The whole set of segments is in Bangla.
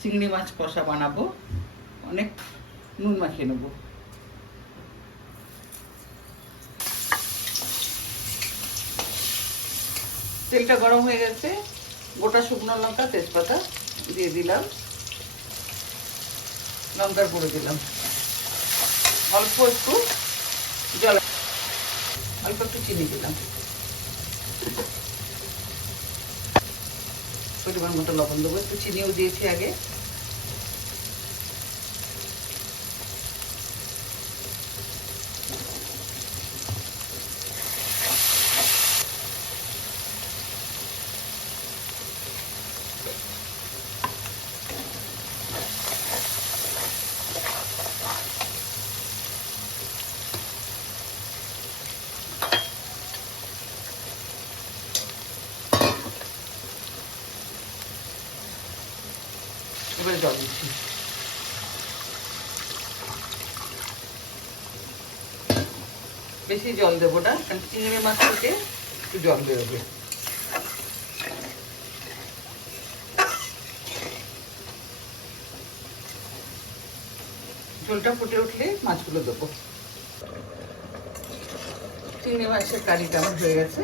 চিংড়ি মাছ কষা বানাবো, অনেক নুন মাখিয়ে নেব। তেলটা গরম হয়ে গেছে, গোটা শুকনো লঙ্কা তেজপাতা দিয়ে দিলাম, লঙ্কার গুঁড়ো দিলাম, অল্প একটু জল, অল্প একটু চিনি দিলাম, পরিমাণ মতো লবণ দেবো, একটু চিনিও দিয়েছি আগে। এবারে জল দিচ্ছি, বেশি জল দেবো না, কারণ চিংড়ি মাছ থেকে একটু জল বেরোবে। ঝোলটা ফুটে উঠলে মাছগুলো দেবো। চিংড়ি মাছের কারিটা আমার হয়ে গেছে,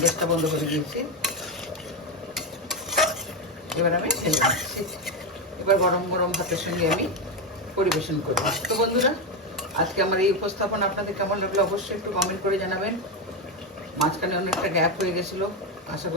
গ্যাসটা বন্ধ করে দিয়েছি। এবার আমি ঢেলে দিচ্ছি। এবার গরম গরম ভাতের সঙ্গে আমি পরিবেশন করব। তো বন্ধুরা, আজকে আমার এই উপস্থাপনা আপনাদের কেমন লাগলো অবশ্যই একটু কমেন্ট করে জানাবেন। মাঝখানে অনেকটা গ্যাপ হয়ে গেছিলো, আশা